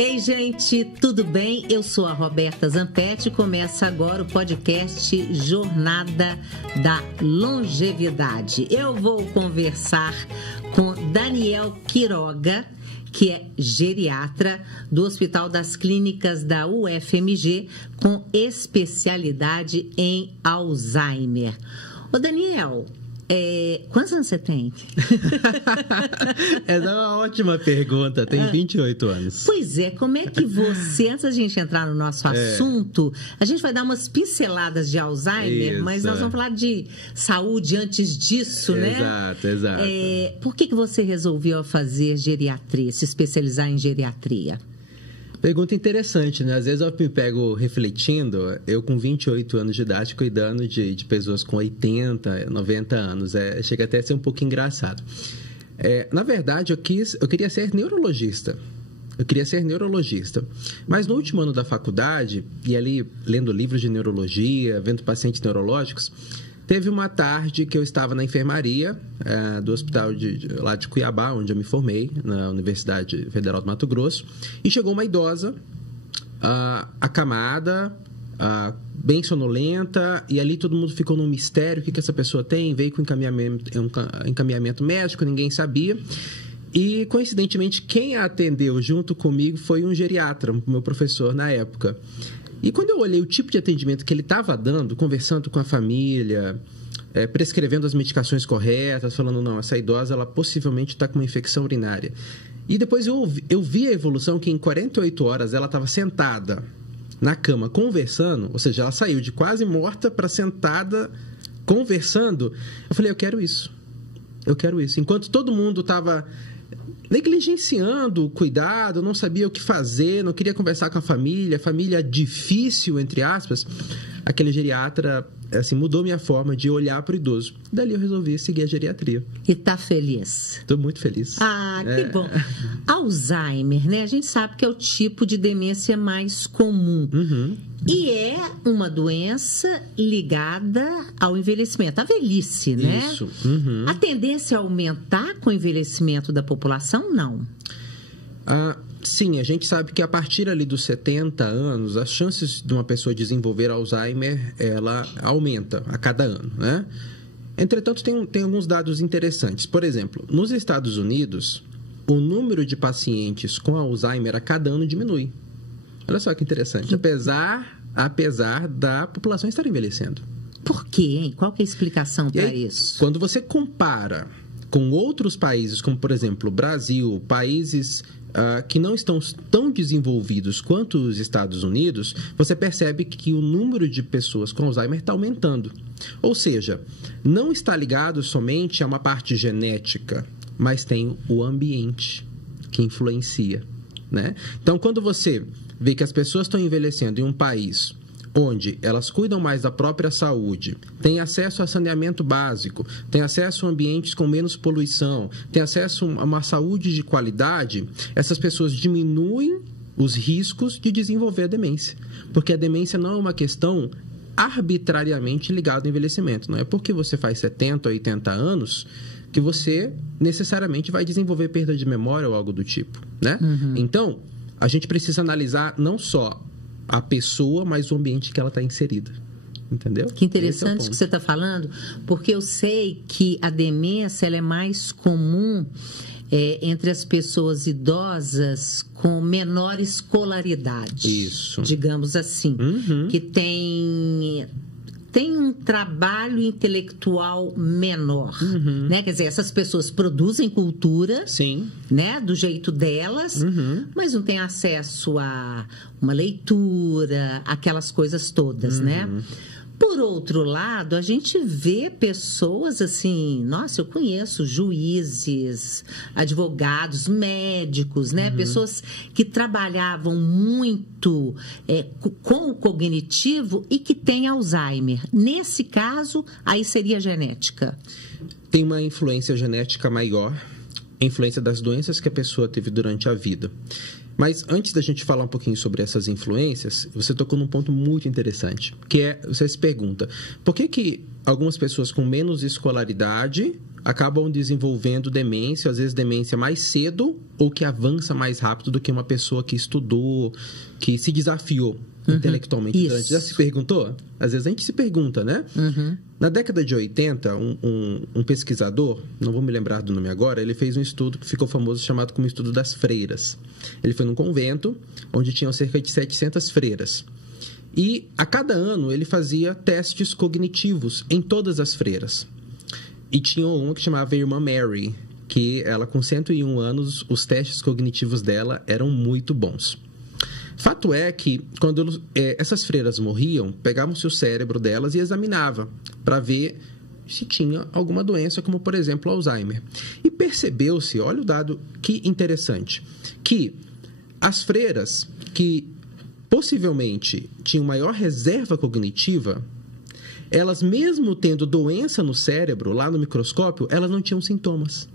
Ei, gente, tudo bem? Eu sou a Roberta Zampetti e começa agora o podcast Jornada da Longevidade. Eu vou conversar com Daniel Quiroga, que é geriatra do Hospital das Clínicas da UFMG, com especialidade em Alzheimer. Ô, Daniel, quantos anos você tem? Essa é uma ótima pergunta. Tem 28 anos. Pois é, como é que você, antes da gente entrar no nosso assunto, a gente vai dar umas pinceladas de Alzheimer, mas nós vamos falar de saúde antes disso, né? Exato. Por que você resolveu fazer geriatria, se especializar em geriatria? Pergunta interessante, né? Às vezes eu me pego refletindo, eu com 28 anos de idade, cuidando de pessoas com 80, 90 anos. Chega até a ser um pouco engraçado. Na verdade, eu queria ser neurologista. Mas no último ano da faculdade, e ali lendo livros de neurologia, vendo pacientes neurológicos, teve uma tarde que eu estava na enfermaria do hospital lá de Cuiabá, onde eu me formei, na Universidade Federal do Mato Grosso, e chegou uma idosa, acamada, bem sonolenta, e ali todo mundo ficou num mistério, o que essa pessoa tem, veio com encaminhamento médico, ninguém sabia. E, coincidentemente, quem a atendeu junto comigo foi um geriatra, meu professor na época. E quando eu olhei o tipo de atendimento que ele estava dando, conversando com a família, prescrevendo as medicações corretas, falando, não, essa idosa, ela possivelmente está com uma infecção urinária. E depois eu vi a evolução que em 48 horas ela estava sentada na cama conversando, ou seja, ela saiu de quase morta para sentada conversando. Eu falei, eu quero isso. Enquanto todo mundo estava negligenciando o cuidado, não sabia o que fazer, não queria conversar com a família difícil, entre aspas, aquele geriatra assim, mudou minha forma de olhar para o idoso. Dali eu resolvi seguir a geriatria. E tá feliz? Estou muito feliz. Ah, que bom. Alzheimer, né? A gente sabe que é o tipo de demência mais comum. Uhum. E é uma doença ligada ao envelhecimento, à velhice, né? Isso. Uhum. A tendência é aumentar com o envelhecimento da população? Não. Sim, a gente sabe que a partir ali dos 70 anos, as chances de uma pessoa desenvolver Alzheimer, ela aumenta a cada ano, né? Entretanto, tem alguns dados interessantes. Por exemplo, nos Estados Unidos, o número de pacientes com Alzheimer a cada ano diminui. Olha só que interessante. Apesar da população estar envelhecendo. Por quê, hein? Qual que é a explicação para isso? Quando você compara com outros países, como, por exemplo, o Brasil, países que não estão tão desenvolvidos quanto os Estados Unidos, você percebe que o número de pessoas com Alzheimer está aumentando. Ou seja, não está ligado somente a uma parte genética, mas tem o ambiente que influencia, né? Então, quando você vê que as pessoas estão envelhecendo em um país onde elas cuidam mais da própria saúde, têm acesso a saneamento básico, têm acesso a ambientes com menos poluição, têm acesso a uma saúde de qualidade, essas pessoas diminuem os riscos de desenvolver a demência. Porque a demência não é uma questão arbitrariamente ligada ao envelhecimento. Não é porque você faz 70, 80 anos que você necessariamente vai desenvolver perda de memória ou algo do tipo, né? Uhum. Então, a gente precisa analisar não só a pessoa, mas o ambiente que ela está inserida. Entendeu? Que interessante o que você está falando, porque eu sei que a demência ela é mais comum entre as pessoas idosas com menor escolaridade. Isso. Digamos assim. Uhum. Que tem um trabalho intelectual menor, né? Quer dizer, essas pessoas produzem cultura, sim, né? Do jeito delas, mas não têm acesso a uma leitura, aquelas coisas todas, né? Por outro lado, a gente vê pessoas assim, nossa, eu conheço juízes, advogados, médicos, né? Pessoas que trabalhavam muito com o cognitivo e que têm Alzheimer. Nesse caso, aí seria genética. Tem uma influência genética maior, a influência das doenças que a pessoa teve durante a vida. Mas antes da gente falar um pouquinho sobre essas influências, você tocou num ponto muito interessante, que é, você se pergunta, por que algumas pessoas com menos escolaridade acabam desenvolvendo demência, às vezes demência mais cedo ou que avança mais rápido do que uma pessoa que estudou, que se desafiou intelectualmente. Isso. Já se perguntou? Às vezes a gente se pergunta, né? Na década de 80, um pesquisador, não vou me lembrar do nome agora, ele fez um estudo que ficou famoso chamado como Estudo das Freiras. Ele foi num convento onde tinham cerca de 700 freiras. E a cada ano ele fazia testes cognitivos em todas as freiras. E tinha uma que chamava a Irmã Mary, que ela com 101 anos, os testes cognitivos dela eram muito bons. Fato é que, quando essas freiras morriam, pegavam-se o cérebro delas e examinavam para ver se tinha alguma doença, como, por exemplo, Alzheimer. E percebeu-se, olha o dado que interessante, que as freiras que possivelmente tinham maior reserva cognitiva, elas, mesmo tendo doença no cérebro, lá no microscópio, elas não tinham sintomas.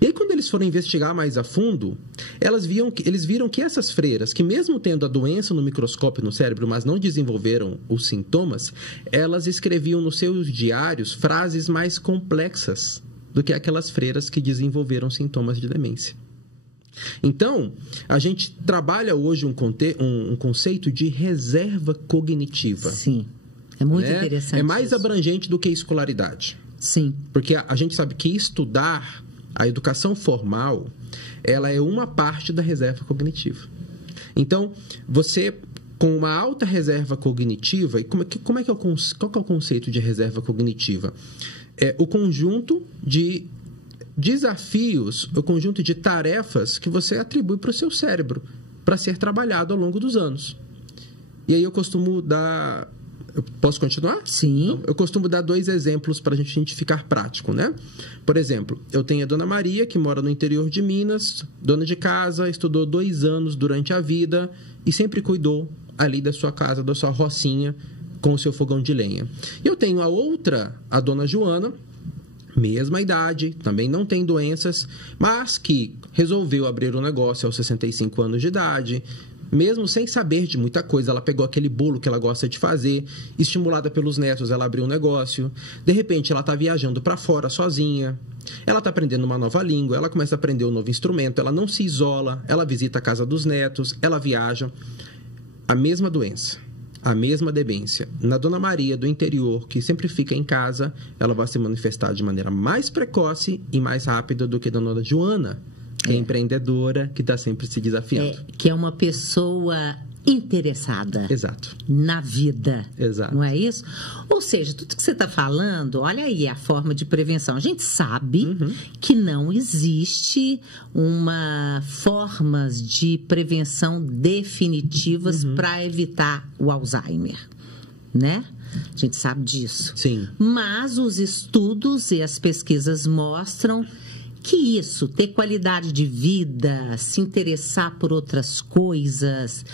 E aí, quando eles foram investigar mais a fundo, eles viram que essas freiras, que mesmo tendo a doença no microscópio no cérebro, mas não desenvolveram os sintomas, elas escreviam nos seus diários frases mais complexas do que aquelas freiras que desenvolveram sintomas de demência. Então, a gente trabalha hoje um conceito de reserva cognitiva. Sim, é muito interessante. É mais isso. abrangente do que a escolaridade. Sim. Porque a gente sabe que estudar, a educação formal, ela é uma parte da reserva cognitiva. Então, você, com uma alta reserva cognitiva, e qual que é o conceito de reserva cognitiva? É o conjunto de desafios, o conjunto de tarefas que você atribui para o seu cérebro para ser trabalhado ao longo dos anos. E aí eu costumo dar... Eu posso continuar? Sim. Então, eu costumo dar 2 exemplos para a gente ficar prático, né? Por exemplo, eu tenho a Dona Maria, que mora no interior de Minas, dona de casa, estudou 2 anos durante a vida e sempre cuidou ali da sua casa, da sua rocinha, com o seu fogão de lenha. Eu tenho a outra, a Dona Joana, mesma idade, também não tem doenças, mas que resolveu abrir um negócio aos 65 anos de idade. Mesmo sem saber de muita coisa, ela pegou aquele bolo que ela gosta de fazer, estimulada pelos netos, ela abriu um negócio. De repente, ela está viajando para fora sozinha, ela está aprendendo uma nova língua, ela começa a aprender um novo instrumento, ela não se isola, ela visita a casa dos netos, ela viaja. A mesma doença, a mesma demência. Na Dona Maria, do interior, que sempre fica em casa, ela vai se manifestar de maneira mais precoce e mais rápida do que a Dona Joana, que é empreendedora, que está sempre se desafiando. Que é uma pessoa interessada. Exato. Na vida. Exato. Não é isso? Ou seja, tudo que você está falando, olha aí a forma de prevenção. A gente sabe que não existe formas de prevenção definitivas para evitar o Alzheimer, né? A gente sabe disso. Sim. Mas os estudos e as pesquisas mostram que isso, ter qualidade de vida, se interessar por outras coisas,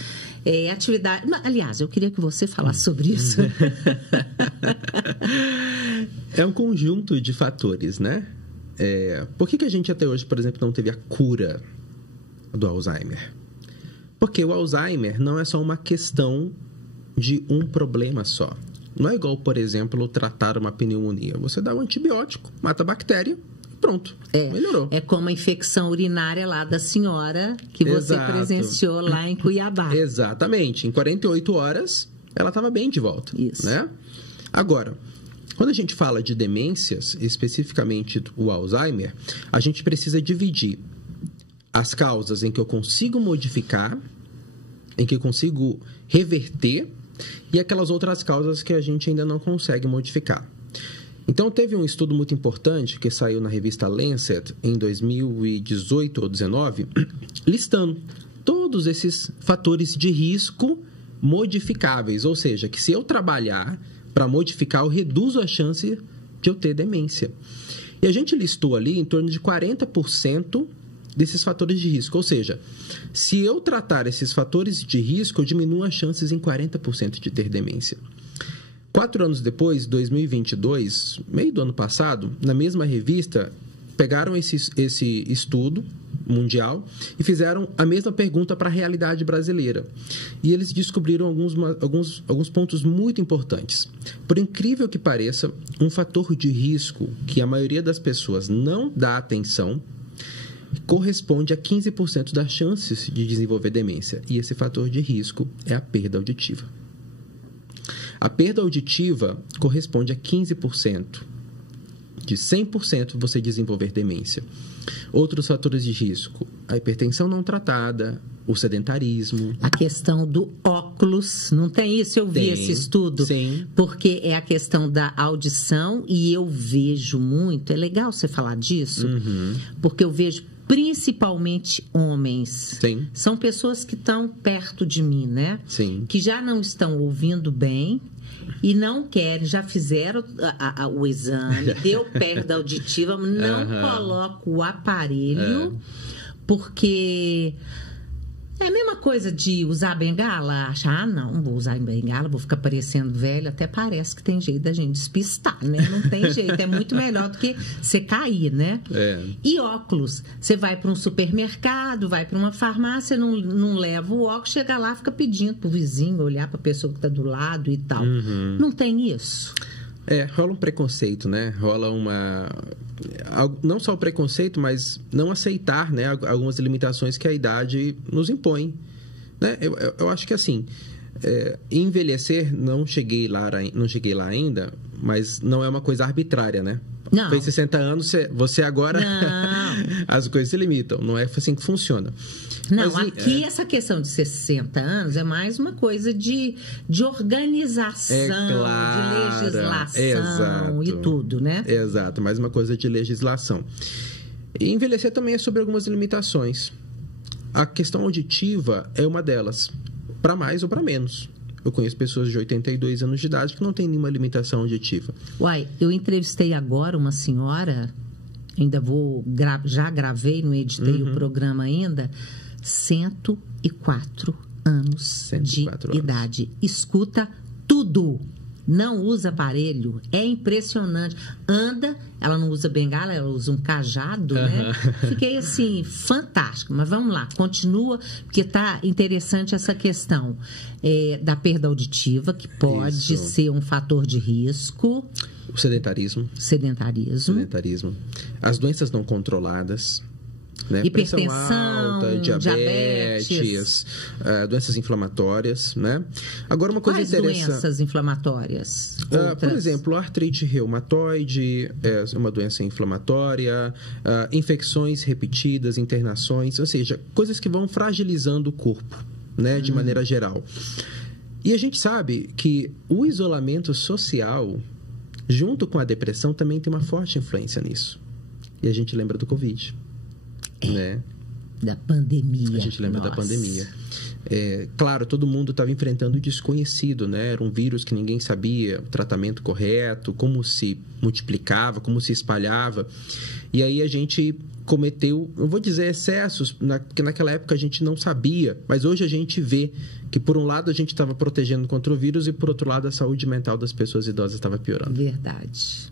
atividade... Aliás, eu queria que você falasse sobre isso. É um conjunto de fatores, né? Por que a gente até hoje, por exemplo, não teve a cura do Alzheimer? Porque o Alzheimer não é só uma questão de um problema só. Não é igual, por exemplo, tratar uma pneumonia. Você dá um antibiótico, mata a bactéria, pronto, melhorou. É como a infecção urinária lá da senhora que você presenciou lá em Cuiabá. Exatamente. Em 48 horas, ela estava bem de volta. Isso. Né? Agora, quando a gente fala de demências, especificamente o Alzheimer, a gente precisa dividir as causas em que eu consigo modificar, em que eu consigo reverter, e aquelas outras causas que a gente ainda não consegue modificar. Então, teve um estudo muito importante que saiu na revista Lancet em 2018 ou 2019, listando todos esses fatores de risco modificáveis. Ou seja, que se eu trabalhar para modificar, eu reduzo a chance de eu ter demência. E a gente listou ali em torno de 40% desses fatores de risco. Ou seja, se eu tratar esses fatores de risco, eu diminuo as chances em 40% de ter demência. 4 anos depois, 2022, meio do ano passado, na mesma revista, pegaram esse estudo mundial e fizeram a mesma pergunta para a realidade brasileira. E eles descobriram alguns pontos muito importantes. Por incrível que pareça, um fator de risco que a maioria das pessoas não dá atenção corresponde a 15% das chances de desenvolver demência. E esse fator de risco é a perda auditiva. A perda auditiva corresponde a 15%. De 100% você desenvolver demência. Outros fatores de risco: a hipertensão não tratada, o sedentarismo. A questão do óculos, não tem isso? Eu vi esse estudo. Sim. Porque é a questão da audição e eu vejo muito. É legal você falar disso, porque eu vejo principalmente homens. Sim. São pessoas que estão perto de mim, né? Sim. Que já não estão ouvindo bem e não querem, já fizeram o exame, deu perda auditiva, não coloca o aparelho, porque é a mesma coisa de usar bengala, achar, não, vou usar bengala, vou ficar parecendo velho, até parece que tem jeito da gente despistar, né? Não tem jeito, é muito melhor do que você cair, né? E óculos, você vai para um supermercado, vai para uma farmácia, não leva o óculos, chega lá, fica pedindo pro vizinho, olhar para a pessoa que está do lado e tal. Não tem isso? Rola um preconceito, né? Rola não só o preconceito, mas não aceitar, né, algumas limitações que a idade nos impõe, né? Eu acho que assim, envelhecer, não cheguei lá ainda, mas não é uma coisa arbitrária, né? Não. Fez 60 anos, você agora... Não. As coisas se limitam, não é assim que funciona. Não, mas, aqui essa questão de 60 anos é mais uma coisa de organização, de legislação e tudo, né? Exato, mais uma coisa de legislação. E envelhecer também é sobre algumas limitações. A questão auditiva é uma delas, para mais ou para menos. Eu conheço pessoas de 82 anos de idade que não têm nenhuma limitação auditiva. Eu entrevistei agora uma senhora, já gravei, não editei o programa ainda, 104 anos de idade. Escuta tudo. Não usa aparelho. É impressionante. Anda, ela não usa bengala, ela usa um cajado, né? Fiquei assim, fantástico. Mas vamos lá, continua, porque tá interessante essa questão da perda auditiva, que pode ser um fator de risco. O sedentarismo. As doenças não controladas. Né? Hipertensão, alta, diabetes, doenças inflamatórias, né? Agora, uma coisa interessante... Quais doenças inflamatórias? Por exemplo, a artrite reumatoide é uma doença inflamatória, infecções repetidas, internações, ou seja, coisas que vão fragilizando o corpo, né? De maneira geral. E a gente sabe que o isolamento social, junto com a depressão, também tem uma forte influência nisso. E a gente lembra do Covid. Né? Da pandemia. A gente lembra da pandemia. Claro, todo mundo estava enfrentando o desconhecido, né? Era um vírus que ninguém sabia o tratamento correto, como se multiplicava, como se espalhava. E aí a gente cometeu, não vou dizer excessos, porque naquela época a gente não sabia, mas hoje a gente vê que, por um lado, a gente estava protegendo contra o vírus e, por outro lado, a saúde mental das pessoas idosas estava piorando. Verdade.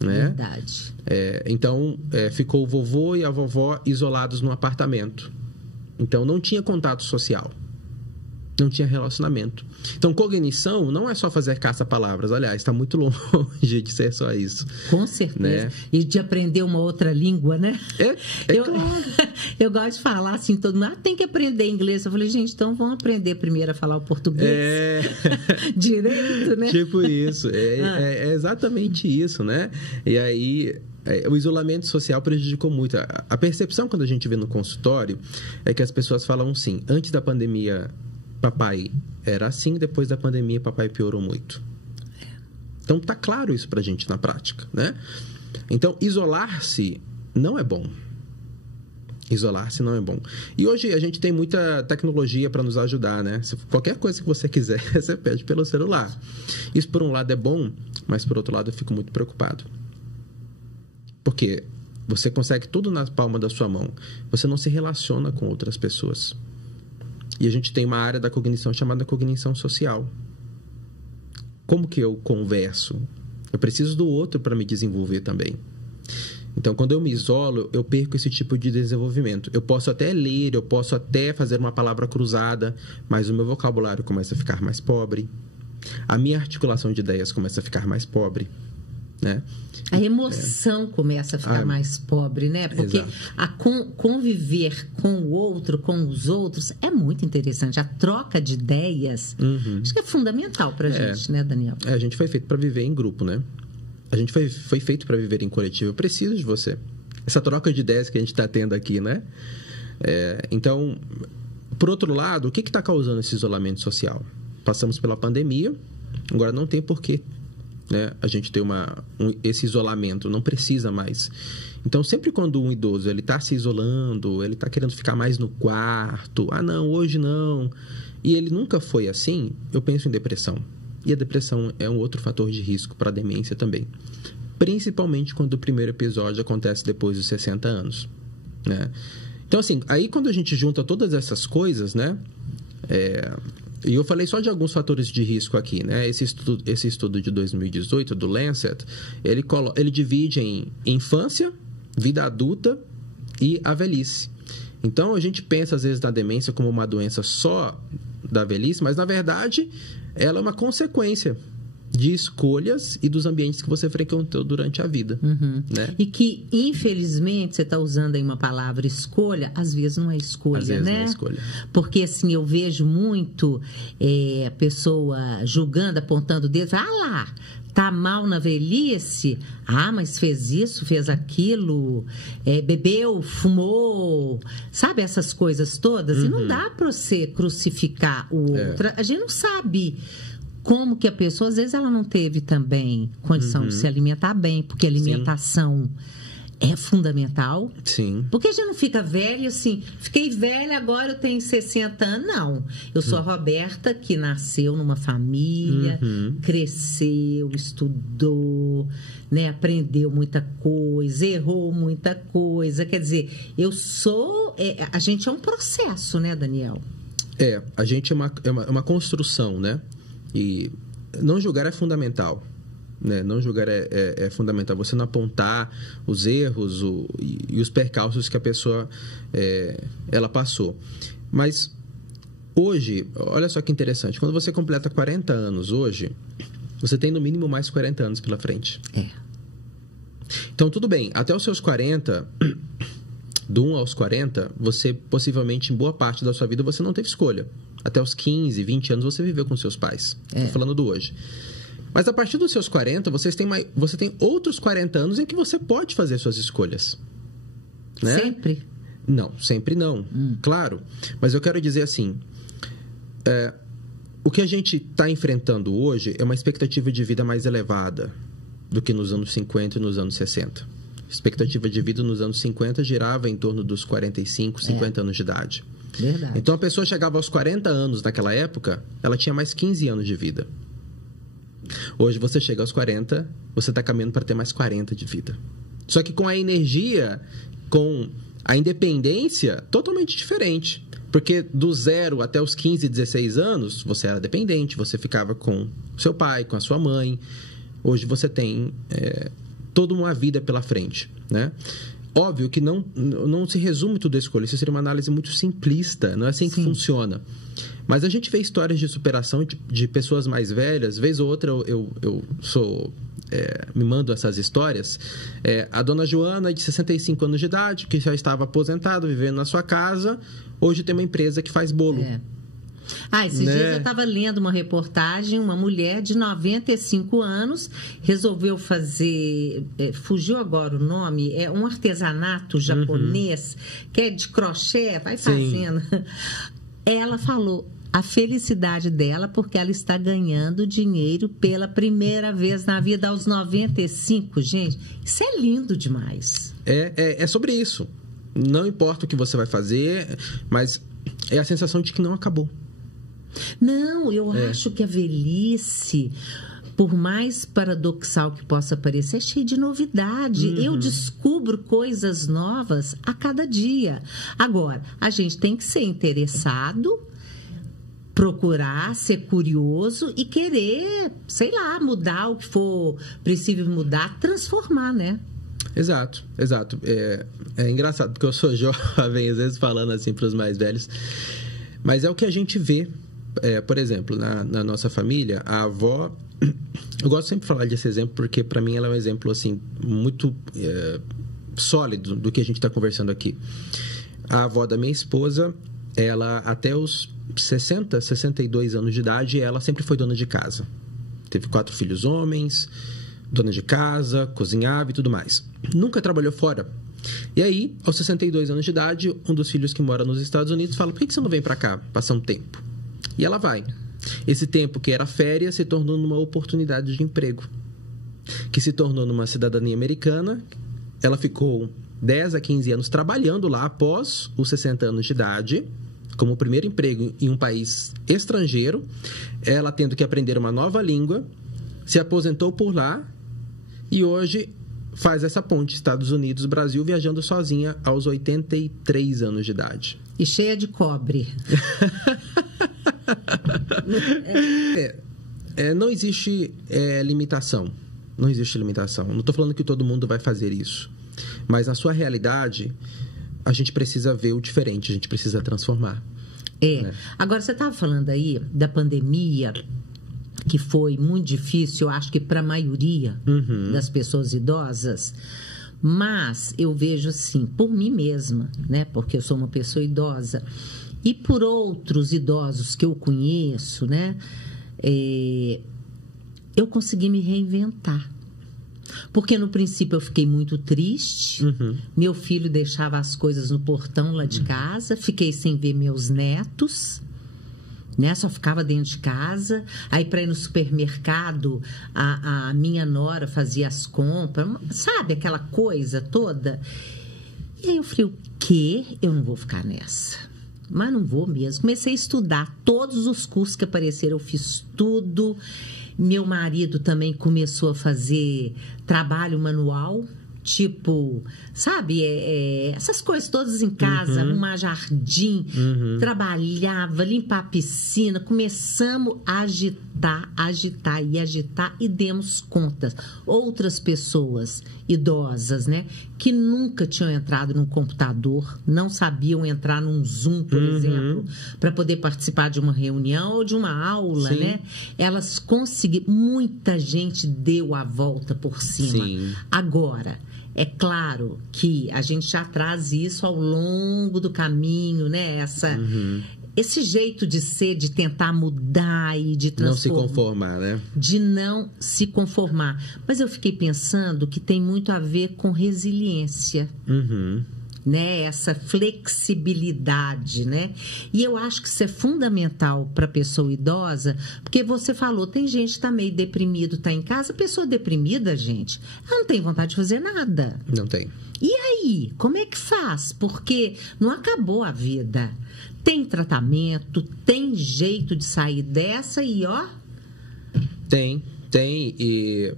Né? Verdade. Então, ficou o vovô e a vovó isolados num apartamento. Então, não tinha contato social. Não tinha relacionamento. Então, cognição não é só fazer caça-palavras. Aliás, está muito longe de ser só isso. Com certeza. Né? E de aprender uma outra língua, né? Claro. Eu gosto de falar assim, todo mundo, tem que aprender inglês. Eu falei, gente, então vamos aprender primeiro a falar o português. Direito, né? Tipo isso. É exatamente isso, né? E aí... o isolamento social prejudicou muito. A percepção, quando a gente vê no consultório, é que as pessoas falam assim: antes da pandemia, papai era assim, depois da pandemia, papai piorou muito. Então, tá claro isso pra gente na prática, né? Então, isolar-se não é bom. Isolar-se não é bom. E hoje a gente tem muita tecnologia para nos ajudar, né? Qualquer coisa que você quiser, você pede pelo celular. Isso, por um lado, é bom, mas, por outro lado, eu fico muito preocupado. Porque você consegue tudo na palma da sua mão. Você não se relaciona com outras pessoas. E a gente tem uma área da cognição chamada cognição social. Como que eu converso? Eu preciso do outro para me desenvolver também. Então, quando eu me isolo, eu perco esse tipo de desenvolvimento. Eu posso até ler, eu posso até fazer uma palavra cruzada, mas o meu vocabulário começa a ficar mais pobre. A minha articulação de ideias começa a ficar mais pobre, né? A emoção começa a ficar mais pobre, né? Porque conviver com o outro, com os outros, é muito interessante. A troca de ideias, acho que é fundamental pra gente, né, Daniel? A gente foi feito para viver em grupo, né? A gente foi feito para viver em coletivo. Eu preciso de você. Essa troca de ideias que a gente está tendo aqui, né? Então, por outro lado, o que está causando esse isolamento social? Passamos pela pandemia, agora não tem porquê, né, a gente ter esse isolamento, não precisa mais. Então, sempre quando um idoso está se isolando, ele está querendo ficar mais no quarto, não, hoje não, e ele nunca foi assim, eu penso em depressão. E a depressão é um outro fator de risco para a demência também. Principalmente quando o primeiro episódio acontece depois dos 60 anos, né? Então, assim, aí quando a gente junta todas essas coisas, né? E eu falei só de alguns fatores de risco aqui, né? Esse estudo de 2018 do Lancet, ele divide em infância, vida adulta e a velhice. Então, a gente pensa às vezes na demência como uma doença só da velhice, mas na verdade ela é uma consequência de escolhas e dos ambientes que você frequentou durante a vida. Né? E que, infelizmente, você está usando aí uma palavra escolha, às vezes não é escolha, às vezes né? Não é escolha. Porque, assim, eu vejo muito a pessoa julgando, apontando o dedo, lá, tá mal na velhice, mas fez isso, fez aquilo, bebeu, fumou, sabe, essas coisas todas. E não dá para você crucificar o outro. A gente não sabe como que a pessoa, às vezes ela não teve também condição de se alimentar bem, porque a alimentação é fundamental. Sim. Porque a gente não fica velho assim, fiquei velha, agora eu tenho 60 anos. Não. Eu sou a Roberta, que nasceu numa família, cresceu, estudou, né, aprendeu muita coisa, errou muita coisa. Quer dizer, a gente é um processo, né, Daniel? A gente é uma construção, né? E não julgar é fundamental, né? Não julgar é fundamental. Você não apontar os erros e os percalços que a pessoa ela passou. Mas hoje, olha só que interessante, quando você completa 40 anos hoje, você tem no mínimo mais 40 anos pela frente. Então, tudo bem, até os seus 40, do 1 aos 40, você possivelmente, em boa parte da sua vida, você não teve escolha. Até os 15, 20 anos, você viveu com seus pais. Estou falando do hoje. Mas a partir dos seus 40, você tem outros 40 anos em que você pode fazer suas escolhas. Né? Sempre? Não, sempre não. Claro. Mas eu quero dizer assim, o que a gente está enfrentando hoje é uma expectativa de vida mais elevada do que nos anos 50 e nos anos 60. A expectativa de vida nos anos 50 girava em torno dos 45, 50 anos de idade. Verdade. Então, a pessoa chegava aos 40 anos naquela época, ela tinha mais 15 anos de vida. Hoje, você chega aos 40, você está caminhando para ter mais 40 de vida. Só que com a energia, com a independência, totalmente diferente. Porque do 0 até os 15, 16 anos, você era dependente, você ficava com seu pai, com a sua mãe. Hoje, você tem toda uma vida pela frente, né? Óbvio que não se resume tudo a escolha. Isso seria uma análise muito simplista. Não é assim que funciona. Mas a gente vê histórias de superação de pessoas mais velhas. Vez ou outra eu me mando essas histórias. A dona Joana, de 65 anos de idade, que já estava aposentada, vivendo na sua casa, hoje tem uma empresa que faz bolo. Esses dias eu estava lendo uma reportagem, uma mulher de 95 anos resolveu fazer, fugiu agora o nome, é um artesanato japonês, que é de crochê, vai fazendo. Ela falou a felicidade dela porque ela está ganhando dinheiro pela primeira vez na vida aos 95, gente. Isso é lindo demais. É sobre isso. Não importa o que você vai fazer, mas é a sensação de que não acabou. Não, eu acho que a velhice, por mais paradoxal que possa parecer, é cheia de novidade. Eu descubro coisas novas a cada dia. Agora, a gente tem que ser interessado, procurar, ser curioso e querer, sei lá, mudar o que for preciso mudar, transformar, né? Exato. É engraçado, porque eu sou jovem, às vezes falando assim para os mais velhos, mas é o que a gente vê. Por exemplo, na nossa família, a avó... Eu gosto sempre de falar desse exemplo, porque para mim ela é um exemplo assim, muito sólido do que a gente está conversando aqui. A avó da minha esposa, ela até os 62 anos de idade, ela sempre foi dona de casa. Teve 4 filhos homens, dona de casa, cozinhava e tudo mais. Nunca trabalhou fora. E aí, aos 62 anos de idade, um dos filhos que mora nos Estados Unidos fala: por que você não vem para cá passar um tempo? E ela vai. Esse tempo que era férias se tornou numa oportunidade de emprego, que se tornou numa cidadania americana. Ela ficou 10 a 15 anos trabalhando lá após os 60 anos de idade, como primeiro emprego em um país estrangeiro, ela tendo que aprender uma nova língua, se aposentou por lá e hoje faz essa ponte Estados Unidos-Brasil, viajando sozinha aos 83 anos de idade. E cheia de cobre. Não existe limitação. Não existe limitação. Não estou falando que todo mundo vai fazer isso. Mas na sua realidade, a gente precisa ver o diferente, a gente precisa transformar. Né? Agora, você estava falando aí da pandemia, que foi muito difícil, eu acho que para a maioria das pessoas idosas. Mas eu vejo assim, por mim mesma, né? Porque eu sou uma pessoa idosa. E por outros idosos que eu conheço, né? Eu consegui me reinventar. Porque no princípio eu fiquei muito triste. Meu filho deixava as coisas no portão lá de casa. Fiquei sem ver meus netos, né? Só ficava dentro de casa. Aí, para ir no supermercado, a minha nora fazia as compras. Sabe aquela coisa toda? E aí eu falei, o quê? Eu não vou ficar nessa. Mas não vou mesmo. Comecei a estudar todos os cursos que apareceram. Eu fiz tudo. Meu marido também começou a fazer trabalho manual, tipo, sabe, essas coisas todas em casa, arrumar jardim, trabalhava, limpar a piscina, começamos a agitar e demos contas. Outras pessoas idosas, né, que nunca tinham entrado num computador, não sabiam entrar num Zoom, por exemplo, para poder participar de uma reunião ou de uma aula, né? Elas conseguiram, muita gente deu a volta por cima. Agora, é claro que a gente já traz isso ao longo do caminho, né? Esse jeito de ser, de tentar mudar e de transformar. Não se conformar, né? De não se conformar. Mas eu fiquei pensando que tem muito a ver com resiliência. Né? Essa flexibilidade, né? E eu acho que isso é fundamental para a pessoa idosa, porque você falou, tem gente que está meio deprimido, está em casa. A pessoa deprimida, gente, ela não tem vontade de fazer nada. Não tem. E aí, como é que faz? Porque não acabou a vida. Tem tratamento, tem jeito de sair dessa e ó... Tem. E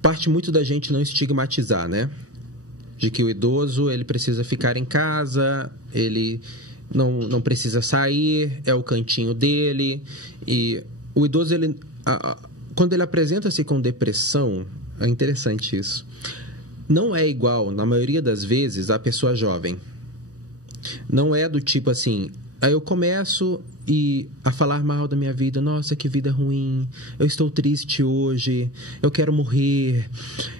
parte muito da gente não estigmatizar, né? De que o idoso, ele precisa ficar em casa, ele não precisa sair, é o cantinho dele. E o idoso, quando ele apresenta-se com depressão, é interessante isso, não é igual, na maioria das vezes, à pessoa jovem. Não é do tipo assim, aí eu começo a falar mal da minha vida. Nossa, que vida ruim. Eu estou triste hoje. Eu quero morrer.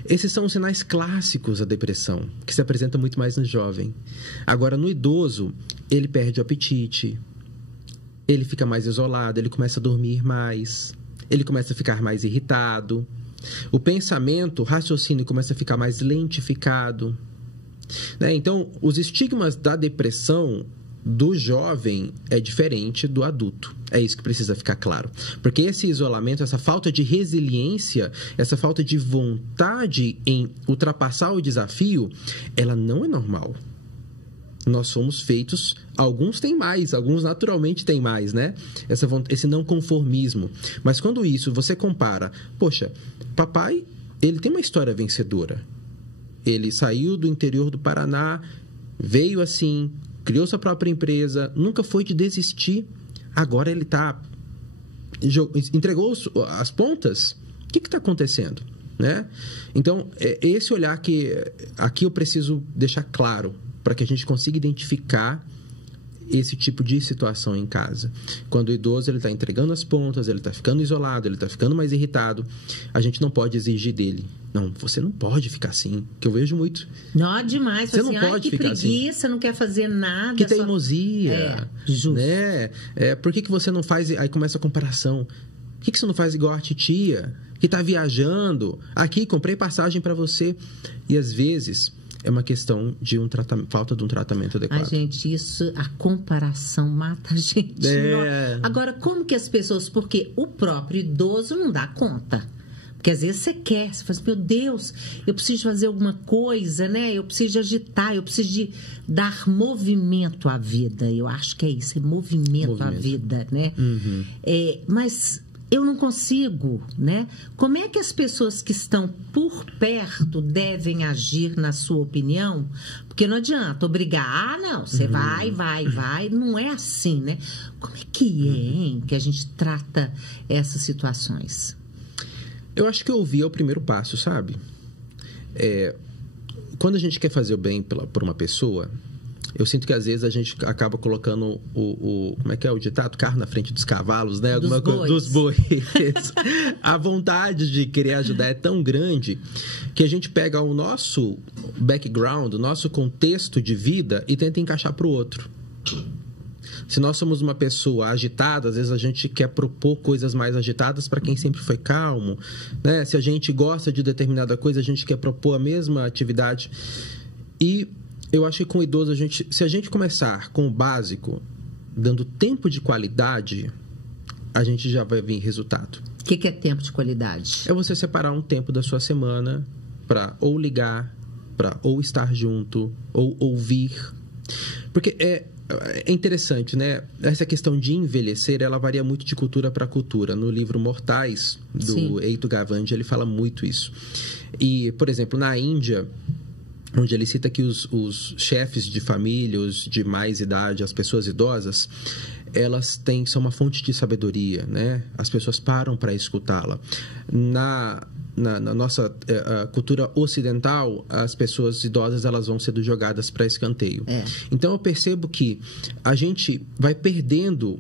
Esses são os sinais clássicos da depressão, que se apresenta muito mais no jovem. Agora, no idoso, ele perde o apetite. Ele fica mais isolado. Ele começa a dormir mais. Ele começa a ficar mais irritado. O pensamento, o raciocínio começa a ficar mais lentificado. Né? Então, os estigmas da depressão do jovem é diferente do adulto. É isso que precisa ficar claro. Porque esse isolamento, essa falta de resiliência, essa falta de vontade em ultrapassar o desafio, ela não é normal. Nós somos feitos, alguns têm mais, alguns naturalmente têm mais, né? Esse não conformismo. Mas quando isso você compara, poxa, papai, ele tem uma história vencedora. Ele saiu do interior do Paraná, veio assim, criou sua própria empresa, nunca foi de desistir. Agora ele entregou as pontas. O que está acontecendo? né? Então, esse olhar que aqui eu preciso deixar claro para que a gente consiga identificar esse tipo de situação em casa. Quando o idoso está entregando as pontas, ele está ficando isolado, ele está ficando mais irritado, a gente não pode exigir dele. Não, você não pode ficar assim, que eu vejo muito. Não, demais. Você assim, não pode que ficar preguiça, assim. Não quer fazer nada. Que teimosia. Justo. Né? Por que você não faz... Aí começa a comparação. Por que você não faz igual a titia, que está viajando? Aqui, comprei passagem para você. E às vezes... é uma questão de falta de um tratamento adequado. Ai, gente, a comparação mata a gente. Agora, como que as pessoas... Porque o próprio idoso não dá conta. Porque às vezes você quer, você fala assim, meu Deus, eu preciso fazer alguma coisa, né? Eu preciso de agitar, eu preciso de dar movimento à vida. Eu acho que é isso, é movimento. À vida, né? Uhum. Mas... eu não consigo, né? Como é que as pessoas que estão por perto devem agir, na sua opinião? Porque não adianta obrigar, não, você vai. Não é assim, né? Como é que hein, que a gente trata essas situações? Eu acho que ouvir é o primeiro passo, sabe? Quando a gente quer fazer o bem por uma pessoa... eu sinto que às vezes a gente acaba colocando como é que é o ditado? Carro na frente dos cavalos, né? Dos bois. A vontade de querer ajudar é tão grande que a gente pega o nosso background, o nosso contexto de vida e tenta encaixar para o outro. Se nós somos uma pessoa agitada, às vezes a gente quer propor coisas mais agitadas para quem sempre foi calmo, né? Se a gente gosta de determinada coisa, a gente quer propor a mesma atividade. E eu acho que com o idoso, se a gente começar com o básico, dando tempo de qualidade, a gente já vai ver resultado. O que é tempo de qualidade? É você separar um tempo da sua semana para ou ligar, para ou estar junto, ou ouvir. Porque é interessante, né? Essa questão de envelhecer, ela varia muito de cultura para cultura. No livro Mortais, do Eito Gavandi, ele fala muito isso. E, por exemplo, na Índia... onde ele cita que os chefes de família, os de mais idade, as pessoas idosas, elas são uma fonte de sabedoria, né? As pessoas param para escutá-la. Na nossa cultura ocidental, as pessoas idosas elas vão sendo jogadas para escanteio. Então, eu percebo que a gente vai perdendo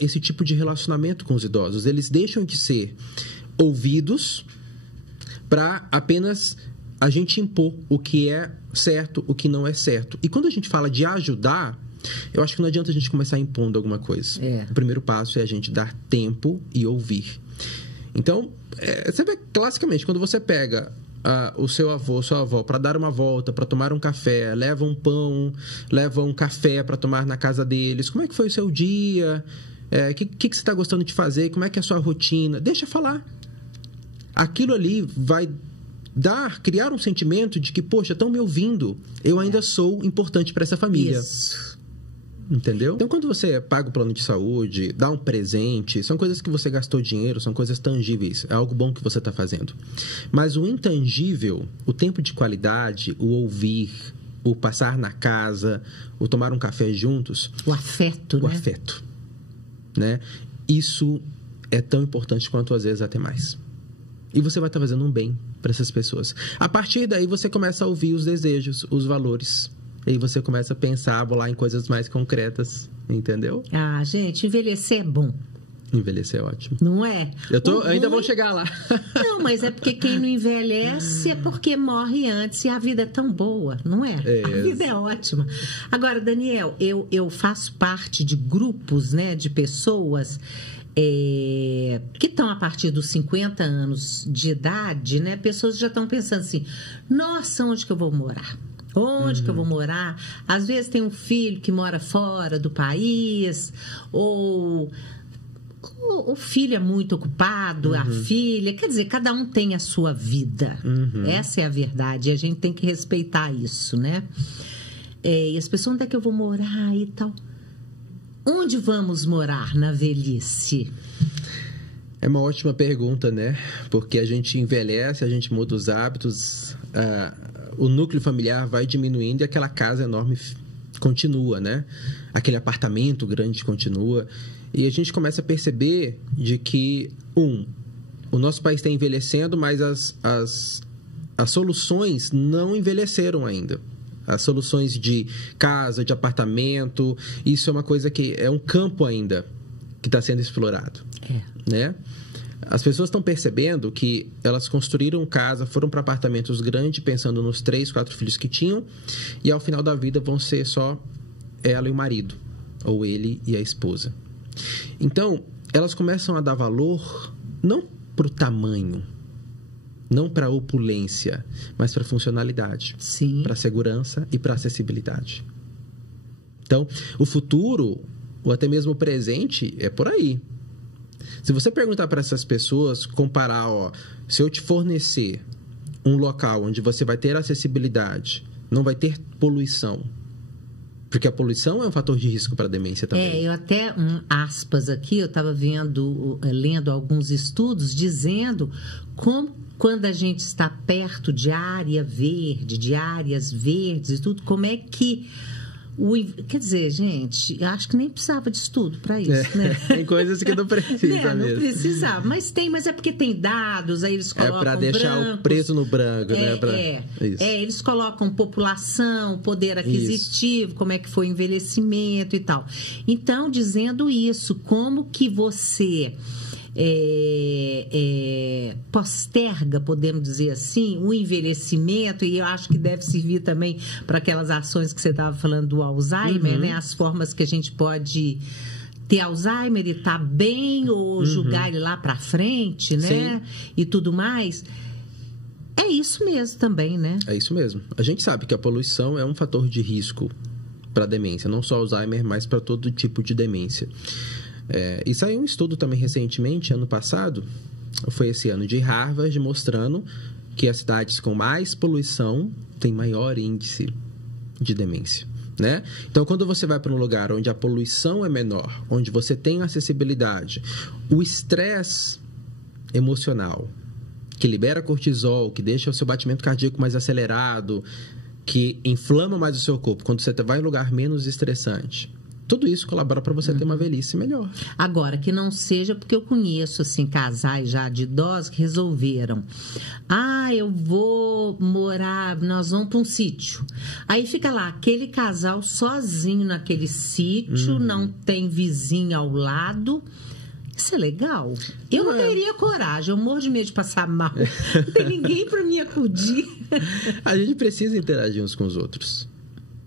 esse tipo de relacionamento com os idosos. Eles deixam de ser ouvidos para apenas... a gente impor o que é certo, o que não é certo. E quando a gente fala de ajudar, eu acho que não adianta a gente começar impondo alguma coisa. O primeiro passo é a gente dar tempo e ouvir. Então, você vê classicamente, quando você pega o seu avô, sua avó, para dar uma volta, para tomar um café, leva um pão, leva um café para tomar na casa deles, como é que foi o seu dia? O que você está gostando de fazer? Como é que é a sua rotina? Deixa falar. Aquilo ali vai... criar um sentimento de que, poxa, estão me ouvindo, eu ainda sou importante para essa família. Isso. Entendeu? Então, quando você paga o plano de saúde, dá um presente, são coisas que você gastou dinheiro, são coisas tangíveis, é algo bom que você está fazendo. Mas o intangível, o tempo de qualidade, o ouvir, o passar na casa, o tomar um café juntos... o afeto, né? O afeto, né? Isso é tão importante quanto, às vezes, até mais. E você vai estar fazendo um bem para essas pessoas. A partir daí, você começa a ouvir os desejos, os valores. E aí você começa a pensar, a bolar em coisas mais concretas. Entendeu? Ah, gente, envelhecer é bom. Envelhecer é ótimo. Não é? Eu ainda vou chegar lá. Não, mas é porque quem não envelhece é porque morre antes. E a vida é tão boa, não é? A vida é ótima. Agora, Daniel, eu faço parte de grupos, né, de pessoas... que estão a partir dos 50 anos de idade, né? Pessoas já estão pensando assim, nossa, onde que eu vou morar? Onde que eu vou morar? Às vezes tem um filho que mora fora do país, ou o filho é muito ocupado, a filha, quer dizer, cada um tem a sua vida. Essa é a verdade, e a gente tem que respeitar isso, né? E as pessoas, onde é que eu vou morar e tal? Onde vamos morar na velhice? É uma ótima pergunta, né? Porque a gente envelhece, a gente muda os hábitos, o núcleo familiar vai diminuindo e aquela casa enorme continua, né? Aquele apartamento grande continua. E a gente começa a perceber de que, o nosso país está envelhecendo, mas as soluções não envelheceram ainda. As soluções de casa, de apartamento, isso é uma coisa que é um campo ainda que está sendo explorado. Né? As pessoas estão percebendo que elas construíram casa, foram para apartamentos grandes, pensando nos 3, 4 filhos que tinham, e ao final da vida vão ser só ela e o marido, ou ele e a esposa. Então, elas começam a dar valor não para o tamanho, não para a opulência, mas para a funcionalidade, para a segurança e para a acessibilidade. Então, o futuro, ou até mesmo o presente, é por aí. Se você perguntar para essas pessoas, comparar, se eu te fornecer um local onde você vai ter acessibilidade, não vai ter poluição, porque a poluição é um fator de risco para a demência também. Eu até, aspas aqui, eu estava lendo alguns estudos dizendo como quando a gente está perto de área verde, de áreas verdes e tudo, como é que... Quer dizer, gente, acho que nem precisava de estudo para isso, né? Tem coisas que não precisa mesmo. Não precisava, mas é porque tem dados, aí eles colocam para deixar brancos, o preto no branco, né? Eles colocam população, poder aquisitivo, isso. Como é que foi o envelhecimento e tal. Então, dizendo isso, como que você... posterga, podemos dizer assim, o envelhecimento, e eu acho que deve servir também para aquelas ações que você estava falando do Alzheimer, né? As formas que a gente pode ter Alzheimer e estar bem, ou jogar ele lá para frente, né? Sim. E tudo mais. É isso mesmo também, né? É isso mesmo. A gente sabe que a poluição é um fator de risco para a demência, não só Alzheimer, mas para todo tipo de demência. E saiu um estudo também recentemente, ano passado, foi esse ano, de Harvard, mostrando que as cidades com mais poluição têm maior índice de demência, né? Então, quando você vai para um lugar onde a poluição é menor, onde você tem acessibilidade, o estresse emocional, que libera cortisol, que deixa o seu batimento cardíaco mais acelerado, que inflama mais o seu corpo, quando você vai em um lugar menos estressante... Tudo isso colabora para você ter uma velhice melhor. Agora, que não seja porque eu conheço, assim, casais já de idosos que resolveram. Eu vou morar, nós vamos para um sítio. Aí fica lá, aquele casal sozinho naquele sítio, não tem vizinho ao lado. Isso é legal. Eu não teria coragem, eu morro de medo de passar mal. Não tem ninguém para me acudir. A gente precisa interagir uns com os outros.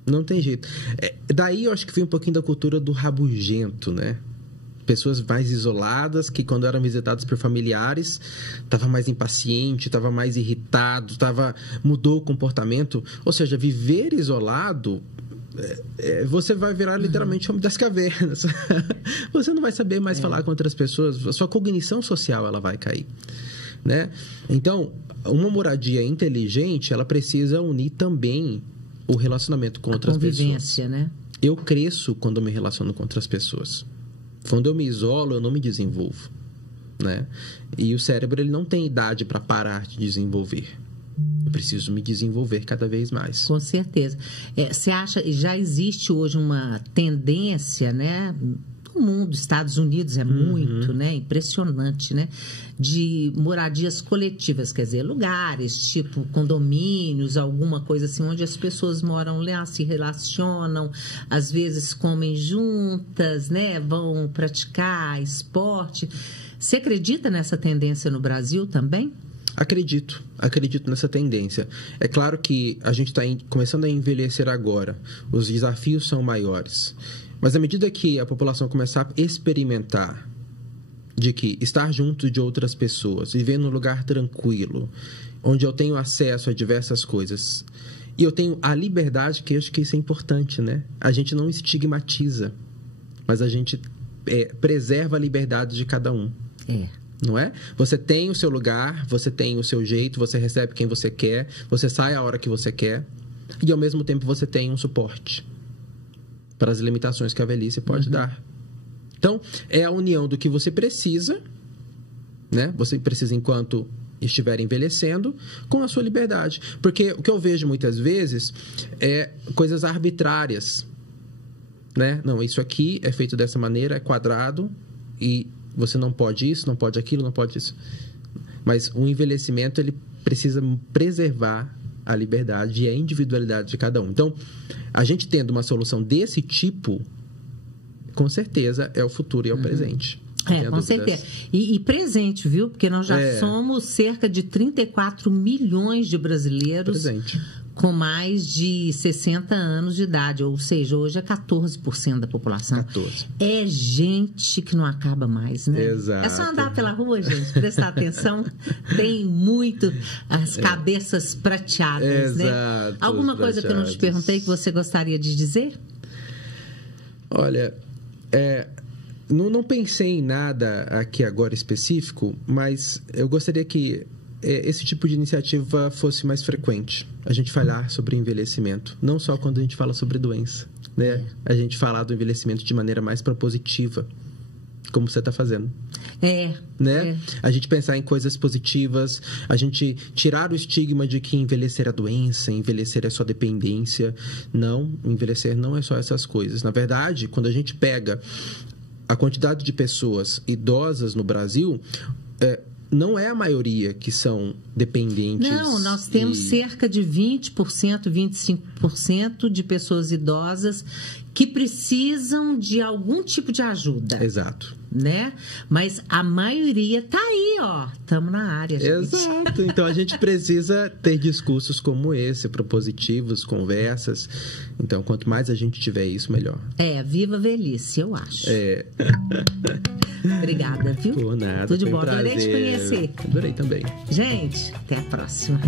Não tem jeito. Daí eu acho que veio um pouquinho da cultura do rabugento, né? Pessoas mais isoladas, que quando eram visitadas por familiares, estava mais impaciente, estava mais irritado, mudou o comportamento. Ou seja, viver isolado, você vai virar literalmente homem das cavernas. Você não vai saber mais falar com outras pessoas, a sua cognição social ela vai cair, né? Então, uma moradia inteligente, ela precisa unir também o relacionamento com outras pessoas. Convivência, né? Eu cresço quando eu me relaciono com outras pessoas. Quando eu me isolo, eu não me desenvolvo, né? E o cérebro, ele não tem idade para parar de desenvolver. Eu preciso me desenvolver cada vez mais. Com certeza. Você acha, já existe hoje uma tendência, né? No mundo, Estados Unidos é muito, né? Impressionante, né? De moradias coletivas, quer dizer, lugares tipo condomínios, alguma coisa assim, onde as pessoas moram lá, se relacionam, às vezes comem juntas, né? Vão praticar esporte. Você acredita nessa tendência no Brasil também? Acredito nessa tendência. É claro que a gente está começando a envelhecer agora, os desafios são maiores. Mas à medida que a população começar a experimentar de que estar junto de outras pessoas, viver num lugar tranquilo, onde eu tenho acesso a diversas coisas, e eu tenho a liberdade, que eu acho que isso é importante, né? A gente não estigmatiza, mas a gente preserva a liberdade de cada um. Não é? Você tem o seu lugar, você tem o seu jeito, você recebe quem você quer, você sai a hora que você quer, e ao mesmo tempo você tem um suporte para as limitações que a velhice pode dar. Então, é a união do que você precisa, né? Você precisa enquanto estiver envelhecendo, com a sua liberdade. Porque o que eu vejo muitas vezes é coisas arbitrárias, né? Não, isso aqui é feito dessa maneira, é quadrado, e você não pode isso, não pode aquilo, não pode isso. Mas o envelhecimento, ele precisa preservar a liberdade e a individualidade de cada um. Então, a gente tendo uma solução desse tipo, com certeza é o futuro e é o presente. Com certeza. E presente, viu? Porque nós já somos cerca de 34 milhões de brasileiros com mais de 60 anos de idade. Ou seja, hoje é 14% da população. 14%. É gente que não acaba mais, né? Exato. É só andar pela rua, gente, prestar atenção. Tem muito as cabeças prateadas, né? Alguma coisa que eu não te perguntei que você gostaria de dizer? Olha, não pensei em nada aqui agora específico, mas eu gostaria que esse tipo de iniciativa fosse mais frequente. A gente falar sobre envelhecimento, não só quando a gente fala sobre doença, né? A gente falar do envelhecimento de maneira mais propositiva, como você está fazendo. Né? A gente pensar em coisas positivas, a gente tirar o estigma de que envelhecer é doença, envelhecer é só dependência. Não, envelhecer não é só essas coisas. Na verdade, quando a gente pega a quantidade de pessoas idosas no Brasil, não é a maioria que são dependentes. Não, nós temos cerca de 20%, 25% de pessoas idosas que precisam de algum tipo de ajuda. Exato. Né? Mas a maioria tá aí, ó. Estamos na área, gente. Exato. Então, a gente precisa ter discursos como esse, propositivos, conversas. Então, quanto mais a gente tiver isso, melhor. Viva a velhice, eu acho. Obrigada, viu? Por nada. Tudo de bom. Adorei te conhecer. Adorei também. Gente, até a próxima.